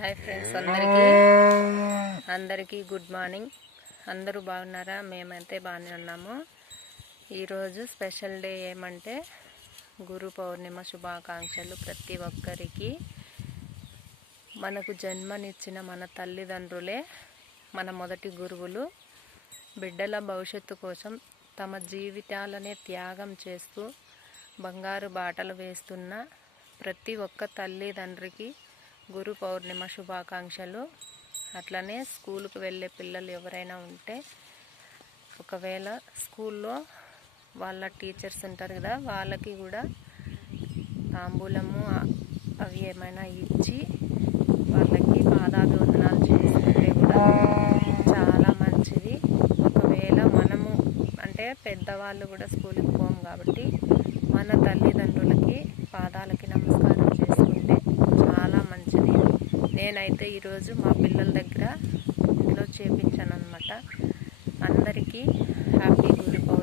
Hi friends, అందరికీ good morning. అందరూ బాగున్నారా? మేమైతే బాగానే ఉన్నాము. ఈరోజు స్పెషల్ డే ఏమంటే గురు పౌర్ణిమ శుభాకాంక్షలు ప్రతి ఒక్కరికి. మనకు జన్మనిచ్చిన మన తల్లిదండ్రులే మన మొదటి గురువులు. బిడ్డల భవిష్యత్తు కోసం తమ జీవితాలనే త్యాగం చేస్తూ బంగారు బాటలు వేస్తున్న ప్రతి ఒక్క తల్లిదండ్రికి గురు పౌర్ణిమ శుభాకాంక్షలు. అట్లనే స్కూలుకు వెళ్ళే పిల్లలు ఎవరైనా ఉంటే, ఒకవేళ స్కూల్లో వాళ్ళ టీచర్స్ ఉంటారు కదా, వాళ్ళకి కూడా తాంబూలము అవి ఏమైనా ఇచ్చి వాళ్ళకి పాదాభివందనాలు చేసుకుంటే కూడా చాలా మంచిది. ఒకవేళ మనము అంటే పెద్దవాళ్ళు కూడా స్కూల్కి పోం కాబట్టి మన తల్లిదండ్రులకి పాదాలకి నమస్కారం చేసుకుంటే చాలా మంచిది. నేనైతే ఈరోజు మా పిల్లల దగ్గర ఇంట్లో చేపించాను అన్నమాట. అందరికీ హ్యాపీ గురు పౌర్ణిమ.